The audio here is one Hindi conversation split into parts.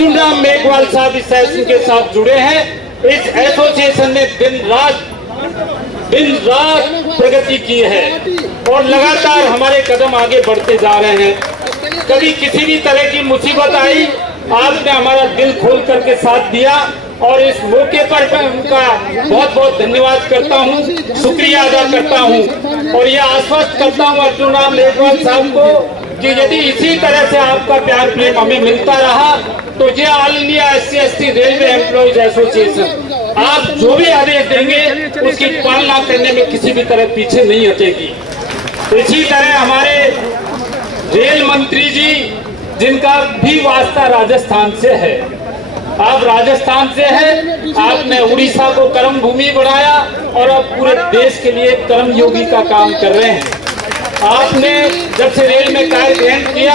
अर्जुन राम मेघवाल साहब इस एसोसिएशन के साथ जुड़े हैं। इस एसोसिएशन ने दिन रात प्रगति की है और लगातार हमारे कदम आगे बढ़ते जा रहे हैं। कभी किसी भी तरह की मुसीबत आई, आपने हमारा दिल खोल करके साथ दिया और इस मौके पर मैं उनका बहुत बहुत धन्यवाद करता हूं, शुक्रिया अदा करता हूं और यह आश्वस्त करता हूं अर्जुन राम मेघवाल साहब को कि यदि इसी तरह से आपका प्यार प्रेम हमें मिलता रहा तो ये all India SC/ST railway employees association आप जो भी आदेश देंगे उसकी पालना करने में किसी भी तरह पीछे नहीं हटेगी। इसी तरह हमारे रेल मंत्री जी, जिनका भी वास्ता राजस्थान से है, आप राजस्थान से हैं, आपने उड़ीसा को कर्म भूमि बनाया और अब पूरे देश के लिए कर्म योगी का काम कर रहे हैं। आपने जब से रेल में कार्य ग्रहण किया,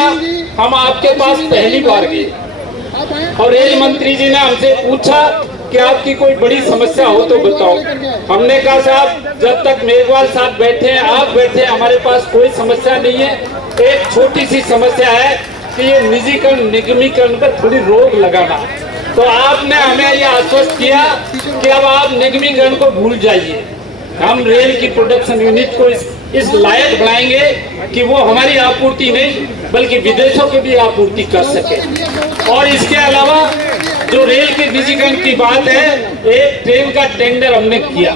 हम आपके पास पहली बार गए और रेल मंत्री जी ने हमसे पूछा कि आपकी कोई बड़ी समस्या हो तो बताओ। हमने कहा साहब, जब तक मेघवाल साहब बैठे हैं, आप बैठे हैं, हमारे पास कोई समस्या नहीं है। एक छोटी सी समस्या है कि ये निजीकरण निगमीकरण पर थोड़ी रोक लगाना। तो आपने हमें यह आश्वस्त किया कि अब आप निगमीकरण को भूल जाइए, हम रेल की प्रोडक्शन यूनिट को इस लायक बनाएंगे कि वो हमारी आपूर्ति नहीं बल्कि विदेशों की भी आपूर्ति कर सके। और इसके अलावा जो रेल के निजीकरण की बात है, एक ट्रेन का टेंडर हमने किया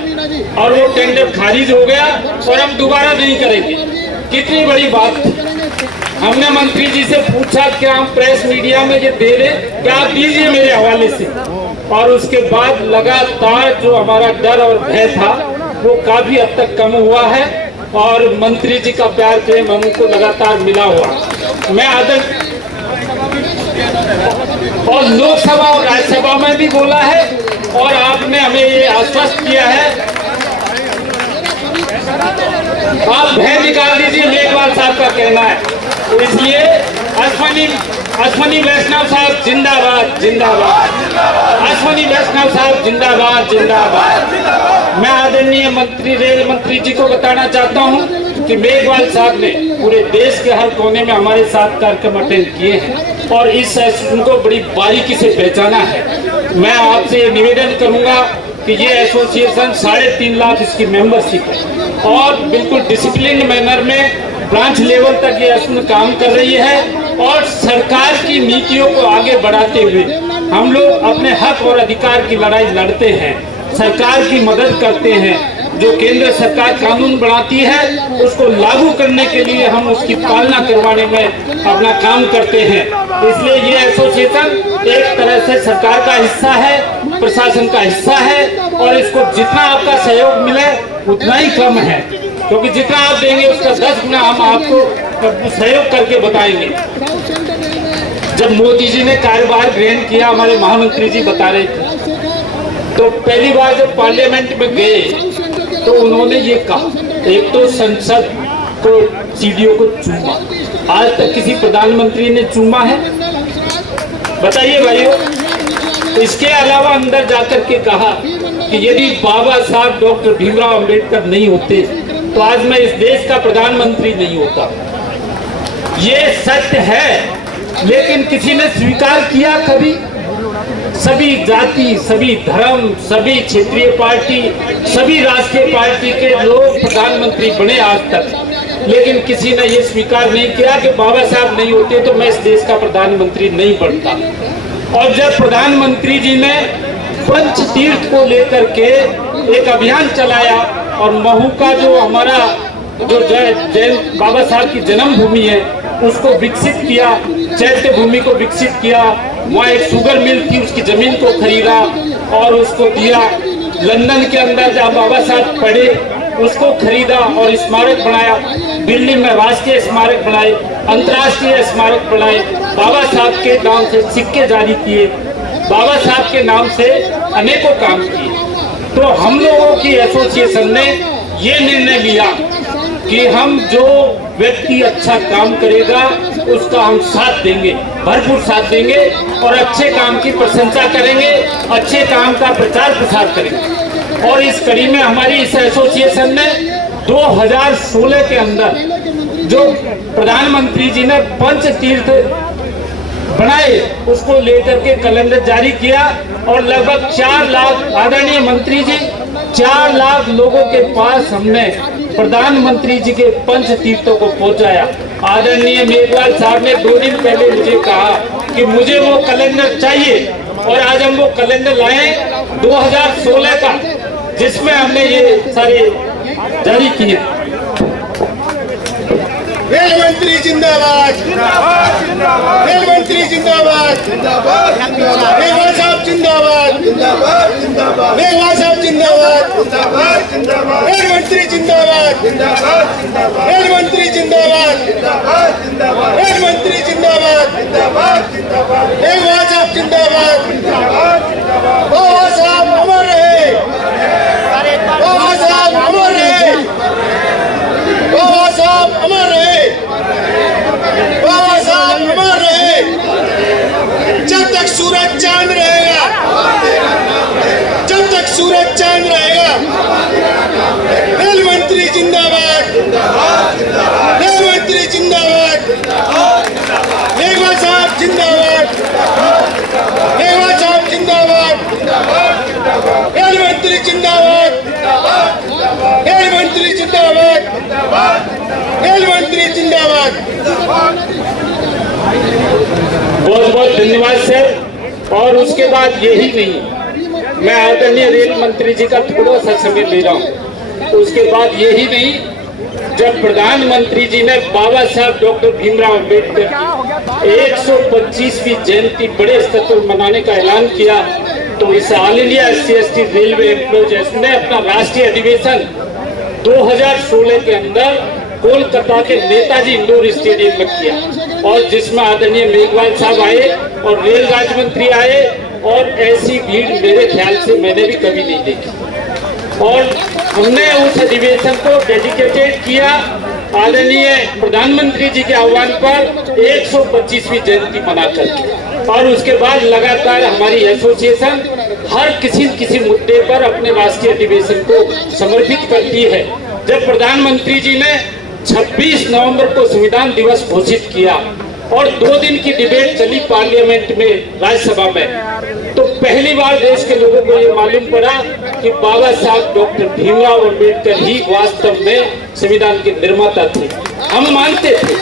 और वो टेंडर खारिज हो गया और हम दोबारा नहीं करेंगे। कितनी बड़ी बात थी। हमने मंत्री जी से पूछा कि हम प्रेस मीडिया में ये दे दें, क्या आप दीजिए मेरे हवाले से। और उसके बाद लगातार जो हमारा डर और भय था वो काफी हद तक कम हुआ है और मंत्री जी का प्यार प्रेम हमको लगातार मिला हुआ। मैं और लोकसभा और राज्यसभा में भी बोला है और आपने हमें ये आश्वस्त किया है। आप भय निकाल दीजिए, मेघवाल साहब का कहना है। इसलिए अश्वनी वैष्णव साहब जिंदाबाद जिंदाबाद, अश्वनी वैष्णव साहब जिंदाबाद जिंदाबाद। मैं आदरणीय मंत्री रेल मंत्री जी को बताना चाहता हूं कि मेघवाल साहब ने पूरे देश के हर कोने में हमारे साथ कार्यक्रम अटेंड किए हैं और इस उनको बड़ी बारीकी से पहचाना है। मैं आपसे ये निवेदन करूंगा कि ये एसोसिएशन 3.5 लाख इसकी मेंबरशिप है और बिल्कुल डिसिप्लिन मैनर में ब्रांच लेवल तक ये काम कर रही है और सरकार की नीतियों को आगे बढ़ाते हुए हम लोग अपने हक और अधिकार की लड़ाई लड़ते हैं, सरकार की मदद करते हैं। जो केंद्र सरकार कानून बनाती है उसको लागू करने के लिए हम उसकी पालना करवाने में अपना काम करते हैं। इसलिए ये एसोसिएशन एक तरह से सरकार का हिस्सा है, प्रशासन का हिस्सा है और इसको जितना आपका सहयोग मिले उतना ही कम है, क्योंकि जितना आप देंगे उसका 10 गुना हम आपको सहयोग करके बताएंगे। जब मोदी जी ने कार्यभार ग्रहण किया, हमारे महामंत्री जी बता रहे थे, तो पहली बार जब पार्लियामेंट में गए तो उन्होंने ये कहा, एक तो संसद को सीडीओ को चूमा, आज तक किसी प्रधानमंत्री ने चूमा है? बताइए भाइयों। इसके अलावा अंदर जाकर के कहा कि यदि बाबा साहब डॉक्टर भीमराव अंबेडकर नहीं होते तो आज मैं इस देश का प्रधानमंत्री नहीं होता। ये सत्य है, लेकिन किसी ने स्वीकार किया कभी? सभी जाति, सभी धर्म, सभी क्षेत्रीय पार्टी, सभी राष्ट्रीय पार्टी के लोग प्रधानमंत्री बने आज तक, लेकिन किसी ने ये स्वीकार नहीं किया कि बाबा साहब नहीं होते तो मैं इस देश का प्रधानमंत्री नहीं बनता। और जब प्रधानमंत्री जी ने पंच तीर्थ को लेकर के एक अभियान चलाया और महू का जो हमारा जो जैन बाबा साहब की जन्मभूमि है उसको विकसित किया, चैत्य भूमि को विकसित किया, वहाँ एक शुगर मिल थी उसकी जमीन को खरीदा और उसको दिया। लंदन के अंदर जहाँ बाबा साहब पढ़े उसको खरीदा और स्मारक बनाया। दिल्ली में राष्ट्रीय स्मारक बनाए, अंतर्राष्ट्रीय स्मारक बनाए, बाबा साहब के नाम से सिक्के जारी किए, बाबा साहब के नाम से अनेकों काम किए। तो हम लोगों की एसोसिएशन ने ये निर्णय लिया कि हम जो व्यक्ति अच्छा काम करेगा उसका हम साथ देंगे, भरपूर साथ देंगे और अच्छे काम की प्रशंसा करेंगे, अच्छे काम का प्रचार प्रसार करेंगे। और इस कड़ी में हमारी इस एसोसिएशन ने 2016 के अंदर जो प्रधानमंत्री जी ने पंच तीर्थ बनाए उसको लेकर के कैलेंडर जारी किया और लगभग 4 लाख आदरणीय मंत्री जी 4 लाख लोगों के पास हमने प्रधानमंत्री जी के पंच तीर्थों को पहुंचाया। आदरणीय मेघवाल साहब ने 2 दिन पहले मुझे कहा कि मुझे वो कैलेंडर चाहिए और आज हम वो कैलेंडर लाए 2016 का, जिसमें हमने ये सारे जारी किए। रेल मंत्री जिंदाबाद, रेल मंत्री जिंदाबाद, मेघवाल साहब जिंदाबाद, मेघवाल साहब जिंदाबाद, रेल मंत्री जिंदाबाद, रेल मंत्री जिंदाबाद, रेल मंत्री जिंदाबाद, मेघवाल साहब जिंदाबाद, बाबा साहब अमर रहे, बाबा साहब अमर रहे, बाबा साहब अमर रहे, बाबा साहब अमर रहे, जब तक सूरज चांद रहेगा, जब तक सूरज चांद रहेगा। रेल मंत्री जिंदाबाद, रेल मंत्री जिंदाबाद, मेघवाल साहब जिंदाबाद, मेघवाल साहब जिंदाबाद, रेल मंत्री जिंदाबाद, रेल मंत्री जिंदाबाद, रेल मंत्री जिंदाबाद। बहुत बहुत धन्यवाद सर। और उसके बाद यही नहीं, मैं आदरणीय रेल मंत्री जी का थोड़ा सा समय ले रहा हूँ। उसके बाद यही नहीं, जब प्रधानमंत्री जी ने बाबा साहब डॉक्टर भीमराव अंबेडकर 125वीं जयंती बड़े स्तर पर मनाने का ऐलान किया, तो इस all India SC/ST railway employees ने अपना राष्ट्रीय अधिवेशन 2016 के अंदर कोलकाता के नेताजी इंडोर स्टेडियम में किया, और जिसमें आदरणीय मेघवाल साहब आए और रेल राज्य मंत्री आए, और ऐसी भीड़ मेरे ख्याल से मैंने भी कभी नहीं देखी। और हमने उस अधिवेशन को डेडिकेटेड किया आदरणीय प्रधानमंत्री जी के आह्वान पर 125वीं जयंती मनाकर। और उसके बाद लगातार हमारी एसोसिएशन हर किसी मुद्दे पर अपने राष्ट्रीय अधिवेशन को समर्पित करती है। जब प्रधानमंत्री जी ने 26 नवंबर को संविधान दिवस घोषित किया और 2 दिन की डिबेट चली पार्लियामेंट में, राज्यसभा में, तो पहली बार देश के लोगों को ये मालूम पड़ा कि बाबा साहब डॉक्टर भीमराव अंबेडकर ही वास्तव में संविधान के निर्माता थे। हम मानते थे,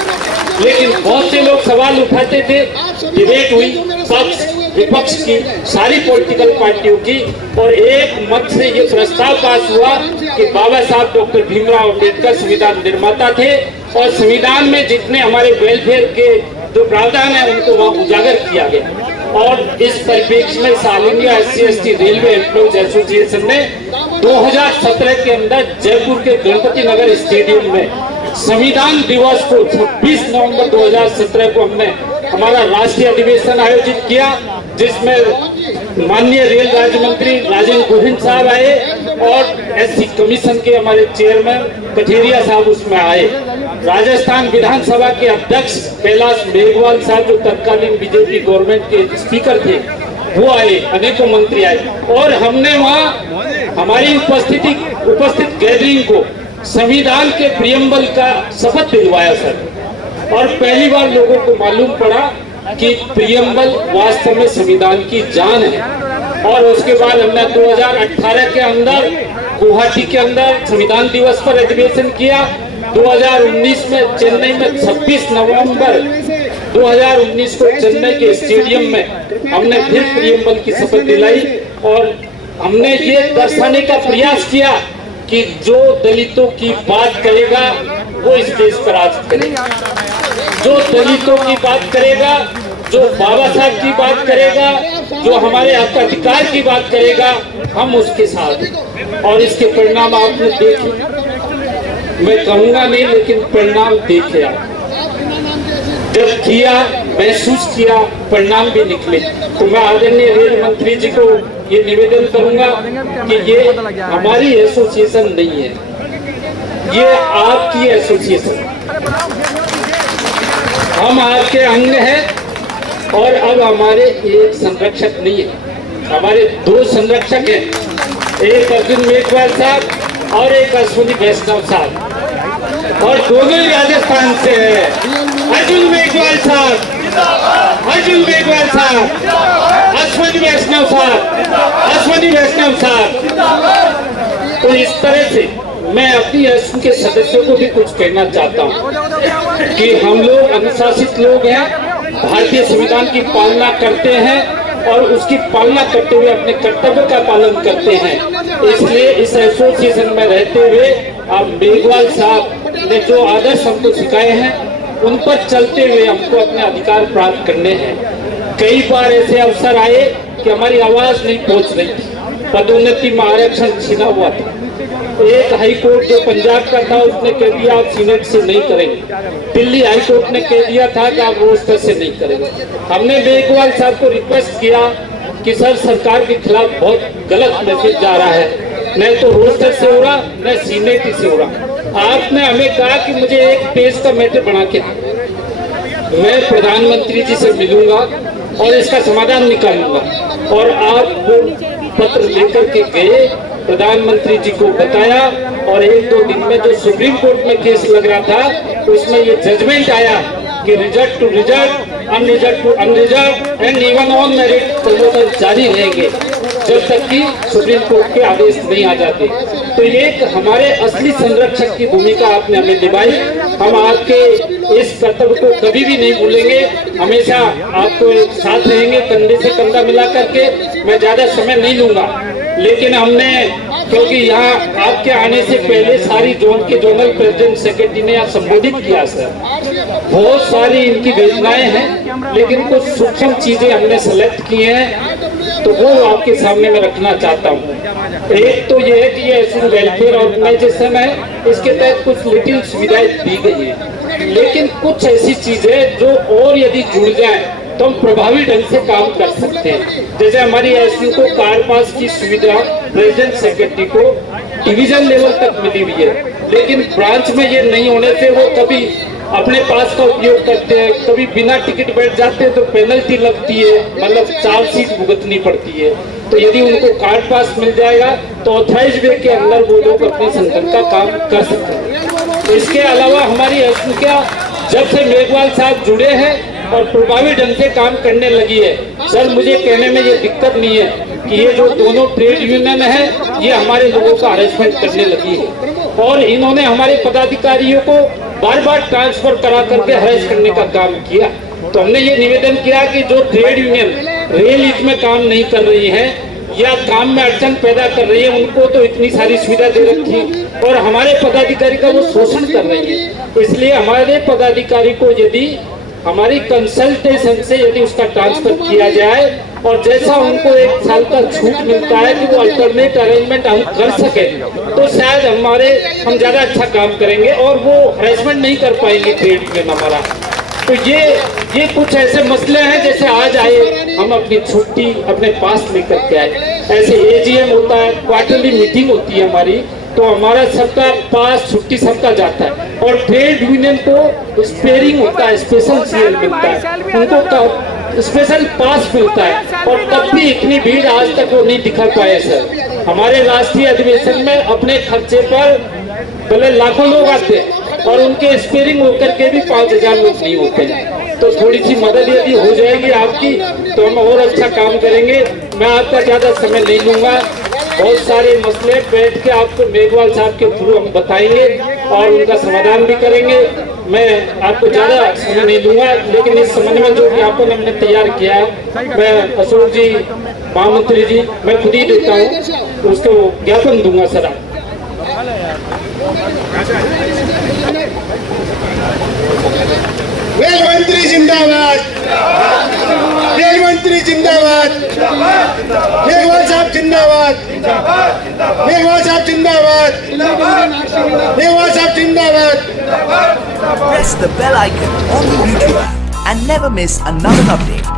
लेकिन बहुत से लोग सवाल उठाते थे। डिबेट हुई पक्ष विपक्ष की, सारी पॉलिटिकल पार्टियों की, और एक मत से ये प्रस्ताव पास हुआ कि बाबा साहब डॉक्टर भीमराव अंबेडकर संविधान निर्माता थे, और संविधान में जितने हमारे वेलफेयर के जो प्रावधान है उनको वहाँ उजागर किया गया। और इस परिप्रेक्ष्य में all India SC/ST railway employees association ने 2017 के अंदर जयपुर के गणपति नगर स्टेडियम में संविधान दिवस को 26 नवंबर 2017 को हमने हमारा राष्ट्रीय अधिवेशन आयोजित किया, जिसमें माननीय रेल राज्य मंत्री राजेंद्र गोविंद साहब आए और SC कमीशन के हमारे चेयरमैन कठेरिया साहब उसमें आए। राजस्थान विधानसभा के अध्यक्ष कैलाश मेघवाल साहब जो तत्कालीन बीजेपी गवर्नमेंट के स्पीकर थे वो आए, अनेकों मंत्री आए, और हमने वहाँ हमारी उपस्थित गैदरिंग को संविधान के प्रियम्बल का शपथ दिलवाया सर। और पहली बार लोगों को मालूम पड़ा कि प्रियम्बल वास्तव में संविधान की जान है। और उसके बाद हमने 2018 के अंदर गुवाहाटी के अंदर संविधान दिवस पर अधिवेशन किया। 2019 में चेन्नई में 26 नवंबर 2019 को चेन्नई के स्टेडियम में हमने फिर प्रियम्बल की शपथ दिलाई, और हमने ये दर्शाने का प्रयास किया कि जो दलितों की बात करेगा वो इस देश पर राज करेगा, जो दलितों की बात करेगा, जो बाबा साहब की बात करेगा, जो हमारे हक अधिकार की बात करेगा, हम उसके साथ। और इसके परिणाम आपने देखे, मैं कहूंगा नहीं लेकिन परिणाम देखे आप। जब किया, महसूस किया, परिणाम भी निकले। तो मैं आदरणीय रेल मंत्री जी को ये निवेदन करूंगा कि ये हमारी एसोसिएशन नहीं है, ये आपकी एसोसिएशन, हम आपके अंग हैं। और अब हमारे एक संरक्षक नहीं है, हमारे 2 संरक्षक हैं, एक अर्जुन मेघवाल साहब और एक अश्विनी वैष्णव साहब, और दोनों ही राजस्थान से है। अर्जुन मेघवाल साहब, अर्जुन वैष्णव साहब, अश्वनी वैष्णव साहब। तो इस तरह से मैं अपनी एसपी के सदस्यों को भी कुछ कहना चाहता हूं कि हम लोग अनुशासित लोग हैं, भारतीय संविधान की पालना करते हैं और उसकी पालना करते हुए अपने कर्तव्य का पालन करते हैं। इसलिए इस एसोसिएशन में रहते हुए आप मेघवाल साहब ने जो आदर्श हमको सिखाए हैं उन पर चलते हुए हमको अपने अधिकार प्राप्त करने हैं। कई बार ऐसे अवसर आए कि हमारी आवाज नहीं पहुंच रही थी, पदोन्नति में आरक्षण छीना हुआ था। एक हाई कोर्ट जो पंजाब का था उसने कह दिया आप सीनेट से नहीं करेंगे, दिल्ली हाई कोर्ट ने कह दिया था कि आप रोस्टर से नहीं करेंगे। हमने मेघवाल साहब को रिक्वेस्ट किया कि सर सरकार के खिलाफ बहुत गलत मैसेज जा रहा है, न तो रोस्टर से हो रहा न सीनेट से हो रहा। आपने हमें कहा कि मुझे एक पेज का मैटर बना के दो, मैं प्रधानमंत्री जी से मिलूंगा और इसका समाधान निकालूंगा। और आप वो पत्र लेकर के गए, प्रधानमंत्री जी को बताया और 1-2 दिन में जो सुप्रीम कोर्ट में केस लग रहा था उसमें ये जजमेंट आया कि result to result, unresult to unresult and even on merit promotion जारी रहेंगे जब तक कि सुप्रीम कोर्ट के आदेश नहीं आ जाते। तो ये हमारे असली संरक्षक की भूमिका आपने हमें निभाई। हम आपके इस कर्तव्य को कभी भी नहीं भूलेंगे, हमेशा आपको साथ रहेंगे कंधे से कंधा मिला करके। मैं ज्यादा समय नहीं लूंगा, लेकिन हमने क्योंकि यहाँ आपके आने से पहले सारी जोन के जोनल प्रेसिडेंट सेक्रेटरी ने यहाँ संबोधित किया सर, बहुत सारी इनकी योजनाएं हैं, लेकिन कुछ सूक्ष्म चीजें हमने सेलेक्ट की हैं तो वो आपके सामने मैं रखना चाहता हूँ। एक तो ये है कि ये एससी वेलफेयर ऑर्गेनाइजेशन है, इसके तहत कुछ लिटिल सुविधाएं दी गई है, लेकिन कुछ ऐसी चीजें जो और यदि जुड़ जाए तो हम प्रभावी ढंग से काम कर सकते हैं। जैसे हमारी एसपी को कार पास की सुविधा प्रेसिडेंट सेक्रेटरी को डिवीजन लेवल तक मिली हुई है, लेकिन ब्रांच में ये नहीं होने से वो कभी अपने पास का उपयोग करते हैं, कभी बिना टिकट बैठ जाते हैं तो पेनल्टी लगती है, मतलब 4 सीट भुगतनी पड़ती है। तो यदि उनको कार्ड पास मिल जाएगा तो ऑथराइज वे के अंदर वो लोग अपने संगठन का काम कर सकते हैं। इसके अलावा हमारी एसपी जब से मेघवाल साहब जुड़े हैं और प्रभावी ढंग से काम करने लगी है, सर मुझे कहने में ये दिक्कत नहीं है कि ये जो दोनों ट्रेड यूनियन है ये हमारे लोगों का हरेसमेंट करने लगी है और इन्होंने हमारे पदाधिकारियों को बार बार ट्रांसफर करा करके हरेस करने का काम किया। तो हमने ये निवेदन किया कि जो ट्रेड यूनियन रेल हित में काम नहीं कर रही है या काम में अड़चन पैदा कर रही है, उनको तो इतनी सारी सुविधा दे रखी और हमारे पदाधिकारी का वो शोषण कर रही है। इसलिए हमारे पदाधिकारी को यदि हमारी कंसल्टेशन से यदि उसका ट्रांसफर किया जाए और जैसा उनको 1 साल का छूट मिलता है कि वो अल्टरनेट अरेंजमेंट हम कर सके तो शायद हम ज्यादा अच्छा काम करेंगे और वो हरेसमेंट नहीं कर पाएंगे ट्रेड यूनियन हमारा। तो ये कुछ ऐसे मसले हैं, जैसे आज आए हम अपनी छुट्टी अपने पास लेकर के आए, ऐसे एजीएम होता है, क्वार्टरली मीटिंग होती है हमारी, तो हमारा सबका पास छुट्टी सबका जाता है और ट्रेड यूनियन को स्पेयरिंग होता है, स्पेशल सीएल मिलता है, उनको स्पेशल पास मिलता है और तब भी इतनी भीड़ आज तक वो नहीं दिखा पाए सर। हमारे राष्ट्रीय अधिवेशन में अपने खर्चे पर भले लाखों लोग आते हैं और उनके स्पेयरिंग होकर के भी 5000 लोग नहीं होते हैं। तो थोड़ी सी मदद यदि हो जाएगी आपकी तो हम और अच्छा काम करेंगे। मैं आपका ज्यादा समय नहीं लूंगा, बहुत सारे मसले बैठ के आपको मेघवाल साहब के थ्रू हम बताएंगे और उनका समाधान भी करेंगे। मैं आपको ज्यादा समय नहीं दूंगा, लेकिन इस संबंध में जो ज्ञापन हमने तैयार किया है मैं अशोक जी महामंत्री जी मैं खुद ही देता हूँ, उसको ज्ञापन दूंगा सर। रेल मंत्री जिंदाबाद, रेल मंत्री जिंदाबाद, मेघवाल साहब जिंदाबाद, मेघवाल साहब जिंदाबाद, मेघवाल साहब जिंदाबाद। Press the bell icon on the YouTube app and never miss another update.